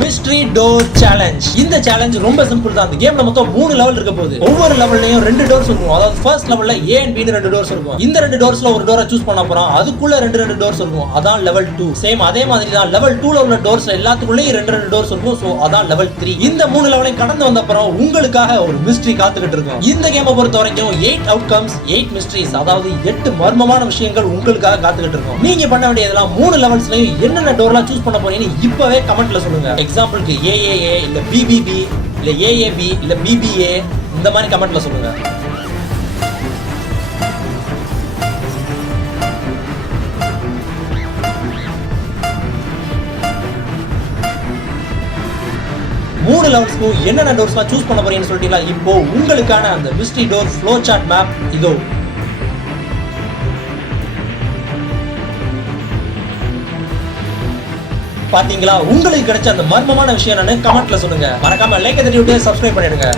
Mystery door challenge. இந்த challenge ரொம்ப simple தான். இந்த கேம்ல மொத்தம் 3 லெவல் இருக்க போகுது. ஒவ்வொரு லெவல்லயும் 2 டோர்ஸ் இருக்கும். அதாவது ஃபர்ஸ்ட் லெவல்ல A and B னு 2 டோர்ஸ் இருக்கும். இந்த 2 டோர்ஸ்ல ஒரு டோரை சூஸ் பண்ண போறோம். அதுக்குள்ள 2 டோர்ஸ் இருக்கும். அதான் லெவல் 2. சேம் அதே மாதிரி தான் லெவல் 2 ல உள்ள டோர்ஸ் எல்லாத்துக்குள்ளேயும் 2 டோர்ஸ் இருக்கும். சோ அதான் லெவல் 3. இந்த 3 லெவலையும் கடந்து வந்த அப்புறம் உங்களுக்காக ஒரு மிஸ்ட்ரி காத்துக்கிட்டு இருக்கும். இந்த கேமை பொறுத்த வரைக்கும் 8 அவுட்கம்ஸ் 8 மிஸ்ட்ரிஸ், அதாவது 8 மர்மமான விஷயங்கள் உங்களுக்காக காத்துக்கிட்டு இருக்கும். நீங்க பண்ண வேண்டியதெல்லாம் 3 லெவல்ஸ்லயும் என்னென்ன டோர்லாம் சூஸ் பண்ண போறீங்கன்னு இப்பவே கமெண்ட்ல சொல்லுங்க. எக்ஸாம்பிளுக்கு AAA இல்ல BBB இல்ல AAB இல்ல BBA இந்த மாதிரி கமெண்ட்ல சொல்லுங்க. மூணு லெவல்ஸ்க்கும் என்னென்ன டோர்ஸ்லாம் சூஸ் பண்ண போறீங்கன்னு சொல்லிட்டீங்களா? இப்போ உங்களுக்கான அந்த mystery door flow chart map இதோ. பாத்தீங்களா? உங்களுக்கு கிடைச்ச அந்த மர்மமான விஷயம் என்னன்னு கமெண்ட்ல சொல்லுங்க. மறக்காம லைக் தட்டி விட்டு சப்ஸ்கிரைப் பண்ணிடுங்க.